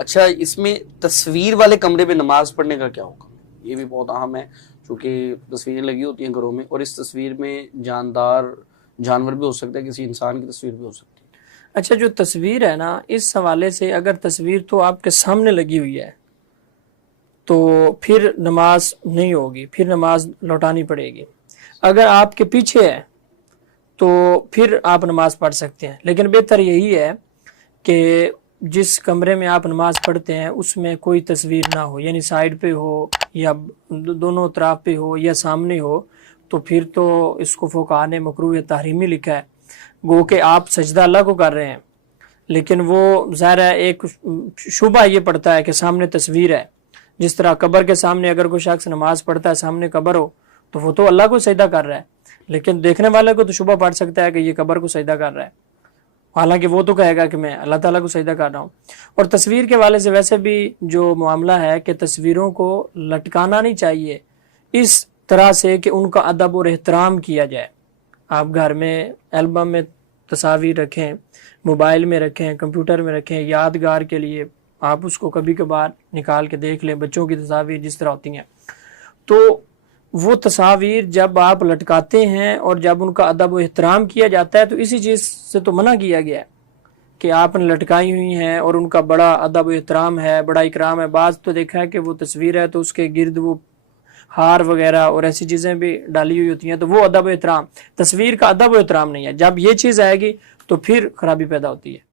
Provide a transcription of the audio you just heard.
اچھا، اس میں تصویر والے کمرے میں نماز پڑھنے کا کیا حکم ہے؟ یہ بھی بہت اہم ہے، چونکہ تصویریں لگی ہوتی ہیں گھروں میں، اور اس تصویر میں جاندار جانور بھی ہو سکتا ہے، کسی انسان کی تصویر بھی ہو سکتی ہے۔ اچھا، جو تصویر ہے نا، اس حوالے سے اگر تصویر تو آپ کے سامنے لگی ہوئی ہے تو پھر نماز نہیں ہوگی، پھر نماز لوٹانی پڑے گی۔ اگر آپ کے پیچھے ہے تو پھر آپ نماز پڑھ سکتے ہیں، لیکن بہتر یہی ہے کہ جس کمرے میں آپ نماز پڑھتے ہیں اس میں کوئی تصویر نہ ہو، یعنی سائڈ پہ ہو یا دونوں اطراف پہ ہو یا سامنے ہو، تو پھر تو اس کو فقہاء نے مکروہ تحریمی لکھا ہے، گو کہ آپ سجدہ اللہ کو کر رہے ہیں، لیکن وہ ظاہر ہے ایک شبہ یہ پڑتا ہے کہ سامنے تصویر ہے۔ جس طرح قبر کے سامنے اگر کوئی شخص نماز پڑھتا ہے، سامنے قبر ہو، تو وہ تو اللہ کو سجدہ کر رہا ہے، لیکن دیکھنے والے کو تو شبہ پڑ سکتا ہے کہ یہ قبر کو سجدہ کر رہا ہے، حالانکہ وہ تو کہے گا کہ میں اللہ تعالیٰ کو سجدہ کر رہا ہوں۔ اور تصویر کے والے سے ویسے بھی جو معاملہ ہے کہ تصویروں کو لٹکانا نہیں چاہیے اس طرح سے کہ ان کا ادب اور احترام کیا جائے۔ آپ گھر میں البم میں تصاویر رکھیں، موبائل میں رکھیں، کمپیوٹر میں رکھیں، یادگار کے لیے آپ اس کو کبھی کبھار نکال کے دیکھ لیں، بچوں کی تصاویر جس طرح ہوتی ہیں۔ تو وہ تصاویر جب آپ لٹکاتے ہیں اور جب ان کا ادب و احترام کیا جاتا ہے تو اسی چیز سے تو منع کیا گیا ہے کہ آپ نے لٹکائی ہوئی ہیں اور ان کا بڑا ادب و احترام ہے، بڑا اکرام ہے۔ بعض تو دیکھا ہے کہ وہ تصویر ہے تو اس کے گرد وہ ہار وغیرہ اور ایسی چیزیں بھی ڈالی ہوئی ہوتی ہیں، تو وہ ادب و احترام، تصویر کا ادب و احترام نہیں ہے۔ جب یہ چیز آئے گی تو پھر خرابی پیدا ہوتی ہے۔